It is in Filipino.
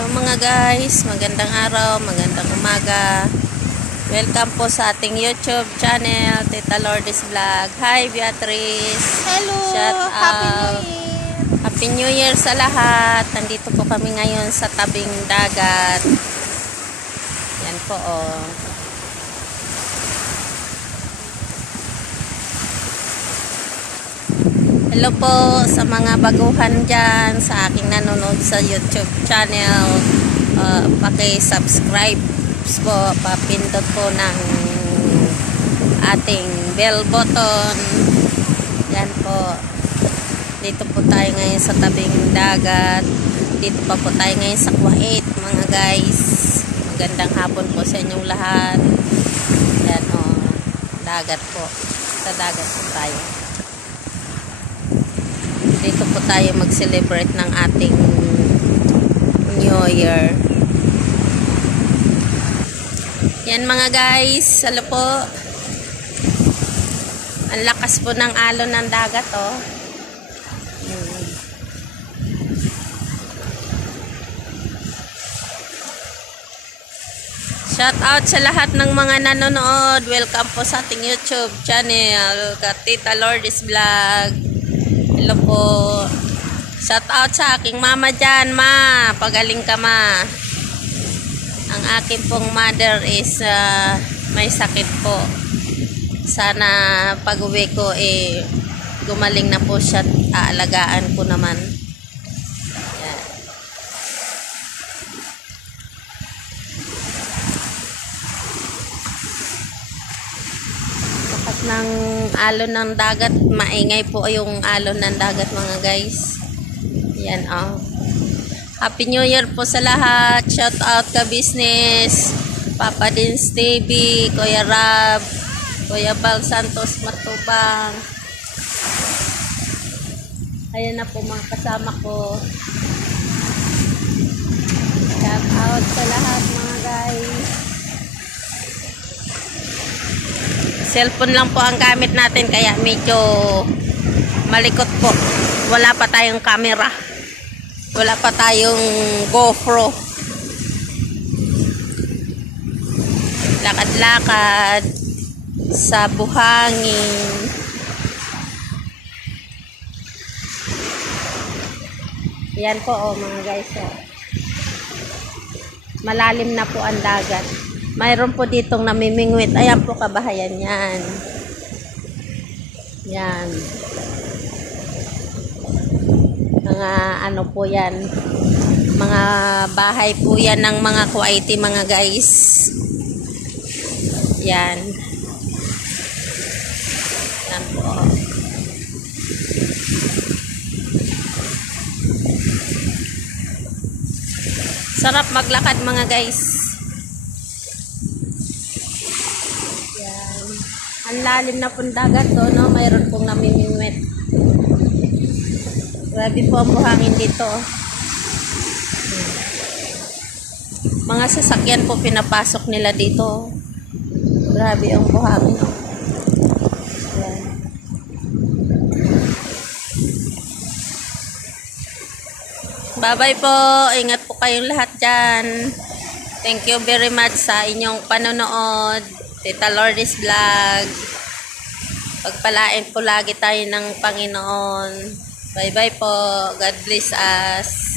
Hello mga guys, magandang araw, magandang umaga. Welcome po sa ating YouTube channel, Tita Lourdes Vlog. Hi Beatrice. Hello, Shout Happy New out. Year. Happy New Year sa lahat. Nandito po kami ngayon sa tabing dagat. Yan po oh. Hello po sa mga baguhan dyan sa aking nanonood sa YouTube channel. Paki-subscribe po, papindot po ng ating bell button. Yan po. Dito po tayo ngayon sa tabing dagat. Dito pa po tayo ngayon sa Kuwait mga guys. Magandang hapon po sa inyong lahat. Yan o. Dagat po. Sa dagat po tayo. Dito po tayo mag-celebrate ng ating New Year. Yan mga guys, hello po. Ang lakas po ng alon ng dagat oh. Shout out sa lahat ng mga nanonood. Welcome po sa ating YouTube channel, Tita Lourdes Vlog. Hello po. Shout out sa aking mama dyan, ma. Pagaling ka, ma. Ang aking pong mother is may sakit po. Sana pag-uwi ko gumaling na po siya. Aalagaan ko naman. Yan. Ng alon ng dagat, maingay po yung alon ng dagat mga guys. Yan oh. Happy New Year po sa lahat. Shout out ka business, Papa Dins TV, Kuya Rab, Kuya Bal Santos Matubang. Ayan na po mga kasama ko. Shout out sa lahat mga guys. Cellphone lang po ang gamit natin kaya medyo malikot po. Wala pa tayong camera. Wala pa tayong GoPro. Lakad-lakad sa buhangin. Yan po oh mga guys oh. Malalim na po ang dagat. Mayroon po ditong namimingwit. Ayan po kabahayan yan. Yan. Mga ano po yan. Mga bahay po yan ng mga Kuwaiti mga guys. Yan. Yan po. Sarap maglakad mga guys. Ang lalim na pong dagat to, no? Mayroon pong namimingwit. Grabe po ang buhangin dito. Mga sasakyan po pinapasok nila dito. Grabe ang buhangin. Oh. Ayan. Bye-bye po. Ingat po kayong lahat dyan. Thank you very much sa inyong panonood. Tita Lourdes Vlog. Pagpalain po lagi tayo ng Panginoon. Bye-bye po. God bless us.